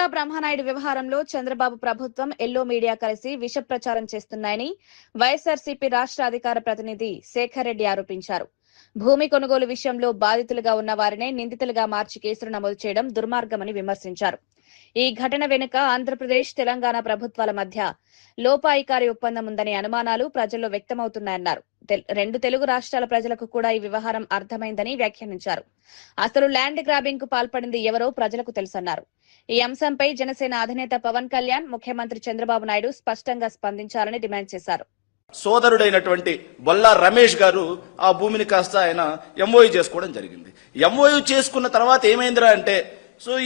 బొల్లా బ్రహ్మనాయుడు వ్యవహారంలో చంద్రబాబు ప్రభుత్వం yellow media కలిసి విష ప్రచారం చేస్తున్నాయని వైఎస్ఆర్సీపీ రాష్ట్ర అధికార ప్రతినిధి శేఖర్ రెడ్డి ఆరోపించారు. భూమి కొనుగోలు విషయంలో బాధితులుగా ఉన్న వారినే నిందితులుగా మార్చి కేసులు నమోదు చేయడం దుర్మార్గమని విమర్శించారు. ఈ ఘటన వెనుక ఆంధ్రప్రదేశ్, తెలంగాణ ప్రభుత్వాల మధ్య లోపాయికారి ఒప్పందం ఉందనే అనుమానాలు ప్రజల్లో వ్యక్తమవుతున్నాయన్నారు. రెండు తెలుగు రాష్ట్రాల ప్రజలకు కూడా ఈ వ్యవహారం అర్థమైందని వ్యాఖ్యానించారు. అసలు ల్యాండ్ గ్రాబింగ్ కు పాల్పడింది ఎవరో ప్రజలకు తెలుసన్నారు. ఈ అంశంపై జనసేన అధినేత పవన్ కళ్యాణ్, ముఖ్యమంత్రి చంద్రబాబు నాయుడు స్పష్టంగా స్పందించాలని డిమాండ్ చేశారు. సోదరుడైనటువంటి బొల్లా రమేష్ గారు ఆ భూమిని కాస్త ఆయన ఎంఓయూ చేసుకోవడం జరిగింది. ఎంఓయూ చేసుకున్న తర్వాత ఏమైందిరా అంటే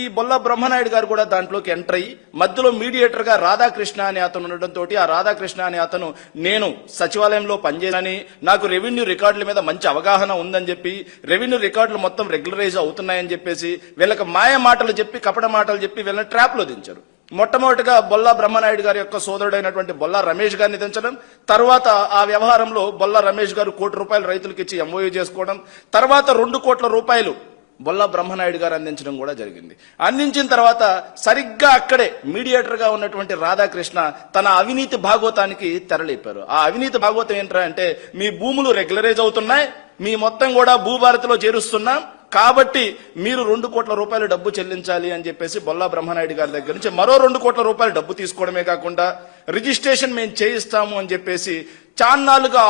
ఈ బొల్లా బ్రహ్మనాయుడు గారు కూడా దాంట్లోకి ఎంటర్ అయ్యి మధ్యలో మీడియేటర్ గా రాధాకృష్ణ అనే అతను ఉండడంతో ఆ రాధాకృష్ణ అనే అతను నేను సచివాలయంలో పనిచేయాలని, నాకు రెవెన్యూ రికార్డుల మీద మంచి అవగాహన ఉందని చెప్పి, రెవెన్యూ రికార్డులు మొత్తం రెగ్యులరైజ్ అవుతున్నాయని చెప్పేసి వీళ్ళకి మాయ మాటలు చెప్పి, కపట మాటలు చెప్పి వీళ్ళని ట్రాప్ లో దించారు. మొట్టమొదటిగా బొల్లా బ్రహ్మనాయుడు గారి యొక్క సోదరుడైనటువంటి బొల్లా రమేష్ గారిని దించడం, తర్వాత ఆ వ్యవహారంలో బొల్లా రమేష్ గారు ₹1 కోటి రైతులకు ఇచ్చి ఎంఓయూ చేసుకోవడం, తర్వాత ₹2 కోట్ల బొల్లా బ్రహ్మనాయుడు గారు అందించడం కూడా జరిగింది. అందించిన తర్వాత సరిగ్గా అక్కడే మీడియేటర్ గా ఉన్నటువంటి రాధాకృష్ణ తన అవినీతి భాగోతానికి తెరలేపారు. ఆ అవినీతి భాగోతం ఏంటంటే అంటే మీ భూములు రెగ్యులరైజ్ అవుతున్నాయి, మీ మొత్తం కూడా భూభారతిలో చేరుస్తున్నాం, కాబట్టి మీరు ₹2 కోట్ల డబ్బు చెల్లించాలి అని చెప్పేసి బొల్లా బ్రహ్మనాయుడు గారి దగ్గర నుంచి మరో ₹2 కోట్ల డబ్బు తీసుకోవడమే కాకుండా రిజిస్ట్రేషన్ మేము చేయిస్తాము అని చెప్పేసి చాన్నాళ్లుగా